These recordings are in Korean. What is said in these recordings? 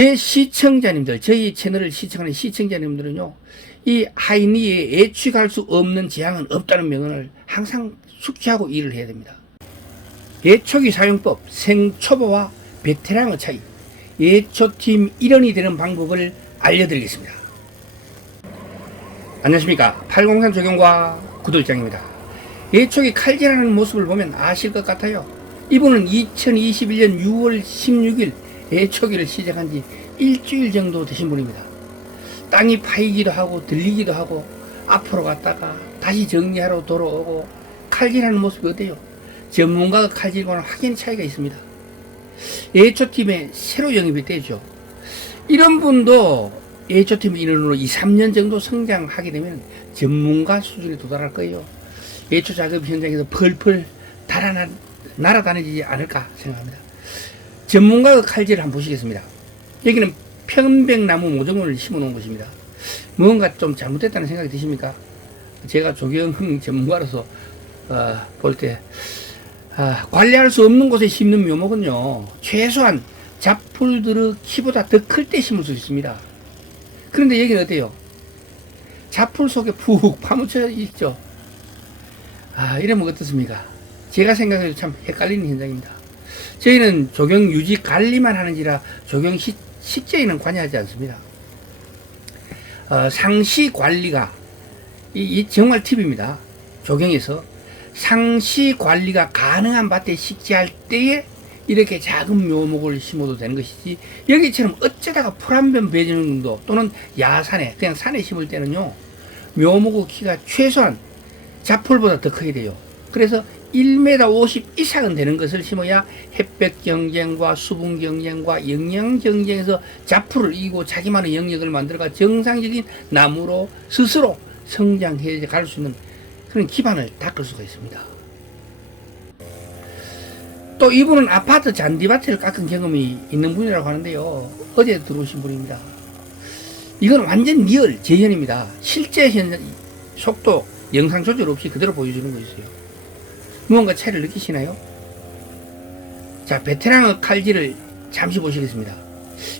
제 시청자님들, 저희 채널을 시청하는 시청자님들은요, 이 하이니에 예측할 수 없는 재앙은 없다는 명언을 항상 숙지하고 일을 해야 됩니다. 예초기 사용법, 생초보와 베테랑의 차이, 예초팀 일원이 되는 방법을 알려드리겠습니다. 안녕하십니까. 803 조경과 구돌장입니다. 예초기 칼질하는 모습을 보면 아실 것 같아요. 이분은 2021년 6월 16일 예초기를 시작한 지 일주일 정도 되신 분입니다. 땅이 파이기도 하고 들리기도 하고 앞으로 갔다가 다시 정리하러 돌아오고 칼질하는 모습이 어때요? 전문가가 칼질과는 확연히 차이가 있습니다. 예초팀에 새로 영입이 되죠. 이런 분도 예초팀 인원으로 2, 3년 정도 성장하게 되면 전문가 수준에 도달할 거예요. 예초 작업 현장에서 펄펄 날아다니지 않을까 생각합니다. 전문가의 칼질을 한번 보시겠습니다. 여기는 편백나무 모종을 심어 놓은 것입니다. 뭔가 좀 잘못됐다는 생각이 드십니까? 제가 조경 전문가로서 볼 때 관리할 수 없는 곳에 심는 묘목은요, 최소한 잡풀들의 키보다 더 클 때 심을 수 있습니다. 그런데 여기는 어때요? 잡풀 속에 푹 파묻혀 있죠. 이러면 어떻습니까? 제가 생각해도 참 헷갈리는 현장입니다. 저희는 조경 유지 관리만 하는지라 조경 식재에는 관여하지 않습니다. 상시 관리가 이 정말 팁입니다. 조경에서 상시 관리가 가능한 밭에 식재할 때에 이렇게 작은 묘목을 심어도 되는 것이지, 여기처럼 어쩌다가 풀 한 변 베지는 정도 또는 야산에 그냥 산에 심을 때는요, 묘목의 키가 최소한 잡풀보다 더 크게 돼요. 그래서 1m 50 이상은 되는 것을 심어야 햇볕 경쟁과 수분 경쟁과 영양 경쟁에서 잡풀을 이기고 자기만의 영역을 만들어가 정상적인 나무로 스스로 성장해 갈 수 있는 그런 기반을 닦을 수가 있습니다. 또 이분은 아파트 잔디밭을 깎은 경험이 있는 분이라고 하는데요. 어제 들어오신 분입니다. 이건 완전 리얼 재현입니다. 실제 현장 속도 영상 조절 없이 그대로 보여주는 거였어요. 무언가 차이를 느끼시나요? 자, 베테랑의 칼질을 잠시 보시겠습니다.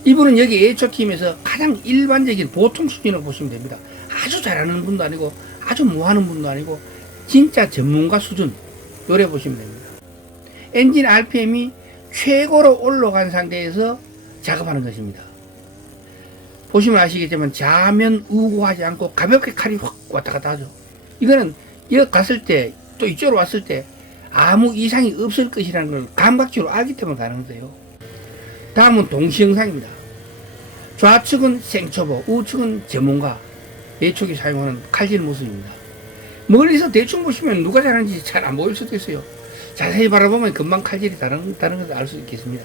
이분은 여기 예초팀에서 가장 일반적인 보통 수준으로 보시면 됩니다. 아주 잘하는 분도 아니고 아주 못하는 분도 아니고 진짜 전문가 수준 요래 보시면 됩니다. 엔진 RPM이 최고로 올라간 상태에서 작업하는 것입니다. 보시면 아시겠지만 좌면 우고하지 않고 가볍게 칼이 확 왔다 갔다 하죠. 이거는 여기 갔을 때 또 이쪽으로 왔을 때 아무 이상이 없을 것이라는 걸 감각적으로 알기 때문에 가능해요. 다음은 동시 영상입니다. 좌측은 생초보, 우측은 전문가, 예초기 사용하는 칼질 모습입니다. 멀리서 대충 보시면 누가 잘하는지 잘 안 보일 수도 있어요. 자세히 바라보면 금방 칼질이 다른 것을 알 수 있겠습니다.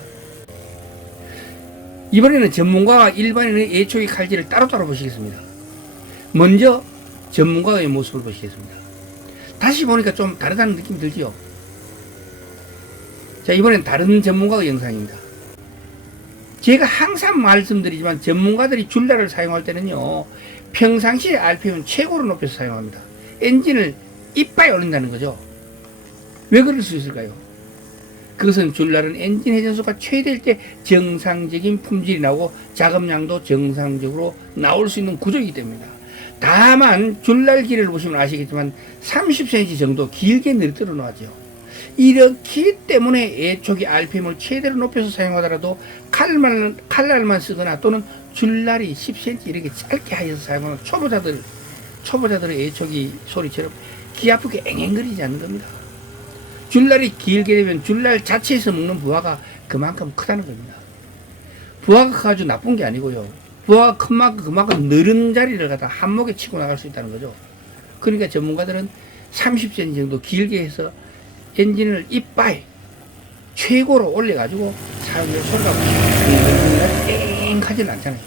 이번에는 전문가와 일반인의 예초기 칼질을 따로따로 보시겠습니다. 먼저 전문가의 모습을 보시겠습니다. 다시 보니까 좀 다르다는 느낌이 들지요. 자, 이번엔 다른 전문가의 영상입니다. 제가 항상 말씀드리지만 전문가들이 줄라를 사용할 때는요, 평상시에 RPM은 최고로 높여서 사용합니다. 엔진을 이빠이 올린다는 거죠. 왜 그럴 수 있을까요? 그것은 줄라는 엔진 회전수가 최대일 때 정상적인 품질이 나오고 작업량도 정상적으로 나올 수 있는 구조이기 때문입니다. 다만 줄날길을 보시면 아시겠지만 30cm 정도 길게 늘들어 놓았죠. 이렇기 때문에 예초기 RPM을 최대로 높여서 사용하더라도 칼날만 쓰거나 또는 줄날이 10cm 이렇게 짧게 하여서 사용하는 초보자들의 예초기 소리처럼 귀 아프게 앵앵거리지 않는 겁니다. 줄날이 길게 되면 줄날 자체에서 먹는 부하가 그만큼 크다는 겁니다. 부하가 커가지고 나쁜 게 아니고요. 부하가 큰 만큼 그만큼 늘은 자리를 갖다 한목에 치고 나갈 수 있다는 거죠. 그러니까 전문가들은 30cm 정도 길게 해서 엔진을 이빠이 최고로 올려가지고 사용해서 소리가 땡하지는 않잖아요.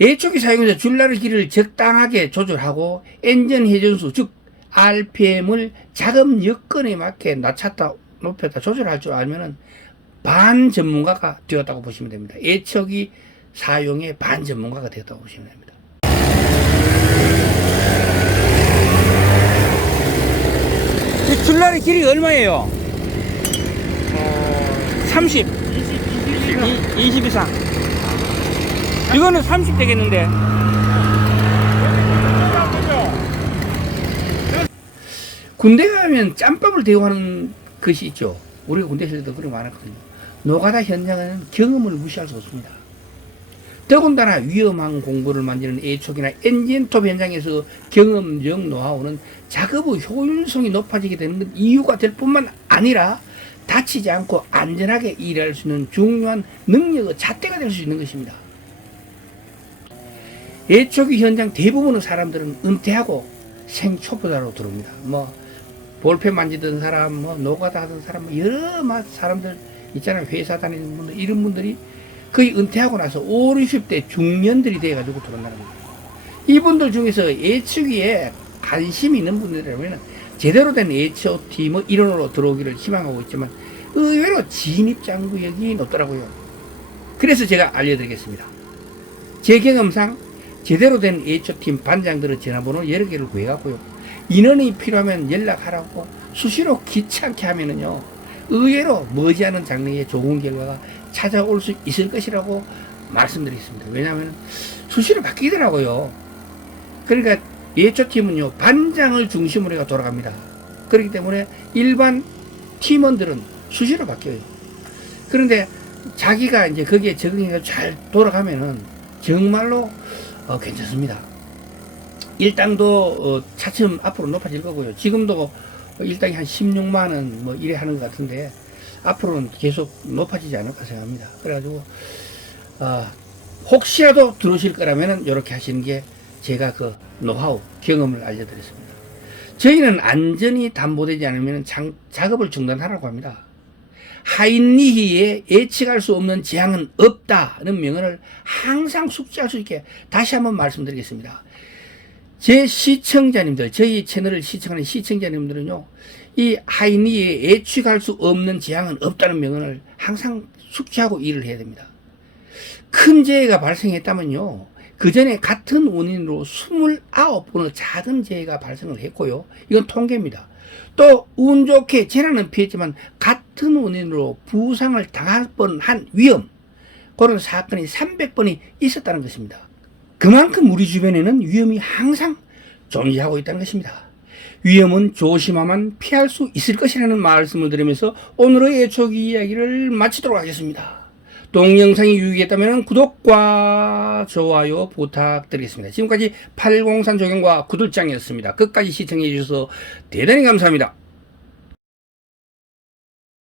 예초기 사용해서 줄날의 길이를 적당하게 조절하고 엔진 회전수 즉 RPM을 작업 여건에 맞게 낮췄다 높였다 조절할 줄 알면은 반 전문가가 되었다고 보시면 됩니다. 예초기 사용의 반 전문가가 되었다고 보시면 됩니다. 이 줄날의 길이 얼마예요? 30, 20 이상. 이거는 30 되겠는데. 군대 가면 짬밥을 대우하는 것이 있죠. 우리가 군대 있을 때도 그런 거 많았거든요. 노가다 현장은 경험을 무시할 수 없습니다. 더군다나 위험한 공구를 만지는 A촉이나 엔진톱 현장에서 경험적 노하우는 작업의 효율성이 높아지게 되는 건 이유가 될 뿐만 아니라 다치지 않고 안전하게 일할 수 있는 중요한 능력의 잣대가 될 수 있는 것입니다. A촉이 현장 대부분의 사람들은 은퇴하고 생초보자로 들어옵니다. 뭐 볼펜 만지던 사람, 뭐 노가다 하던 사람, 여러 사람들 있잖아요. 회사 다니는 분들, 이런 분들이 거의 은퇴하고 나서 5, 60대 중년들이 돼가지고 들어온다는 거예요. 이분들 중에서 A축에 관심이 있는 분들이라면 제대로 된 H.O.T 뭐 일원으로 들어오기를 희망하고 있지만 의외로 진입장구역이 높더라고요. 그래서 제가 알려드리겠습니다. 제 경험상 제대로 된 H.O.T 반장들의 전화번호 여러 개를 구해갖고요. 인원이 필요하면 연락하라고 수시로 귀찮게 하면은요. 의외로 머지않은 장래에 좋은 결과가 찾아올 수 있을 것이라고 말씀드리겠습니다. 왜냐하면 수시로 바뀌더라고요. 그러니까 H.O.T는요 반장을 중심으로 해가 돌아갑니다. 그렇기 때문에 일반 팀원들은 수시로 바뀌어요. 그런데 자기가 이제 거기에 적응해서 잘 돌아가면은 정말로 괜찮습니다. 일당도 차츰 앞으로 높아질 거고요. 지금도 일당이 한 16만원 뭐 이래 하는 것 같은데 앞으로는 계속 높아지지 않을까 생각합니다. 그래가지고 혹시라도 들어오실 거라면 이렇게 하시는 게 제가 그 노하우 경험을 알려드렸습니다. 저희는 안전이 담보되지 않으면 작업을 중단하라고 합니다. 하인리히에 예측할 수 없는 재앙은 없다는 명언을 항상 숙지할 수 있게 다시 한번 말씀드리겠습니다. 제 시청자님들, 저희 채널을 시청하는 시청자님들은요, 이 하인리히에 예측할 수 없는 재앙은 없다는 명언을 항상 숙지하고 일을 해야 됩니다. 큰 재해가 발생했다면요, 그 전에 같은 원인으로 29번의 작은 재해가 발생을 했고요. 이건 통계입니다. 또 운 좋게 재난은 피했지만 같은 원인으로 부상을 당할 뻔한 위험, 그런 사건이 300번이 있었다는 것입니다. 그만큼 우리 주변에는 위험이 항상 존재하고 있다는 것입니다. 위험은 조심하면 피할 수 있을 것이라는 말씀을 드리면서 오늘의 예초기 이야기를 마치도록 하겠습니다. 동영상이 유익했다면 구독과 좋아요 부탁드리겠습니다. 지금까지 803 조경과 구들장이었습니다. 끝까지 시청해 주셔서 대단히 감사합니다.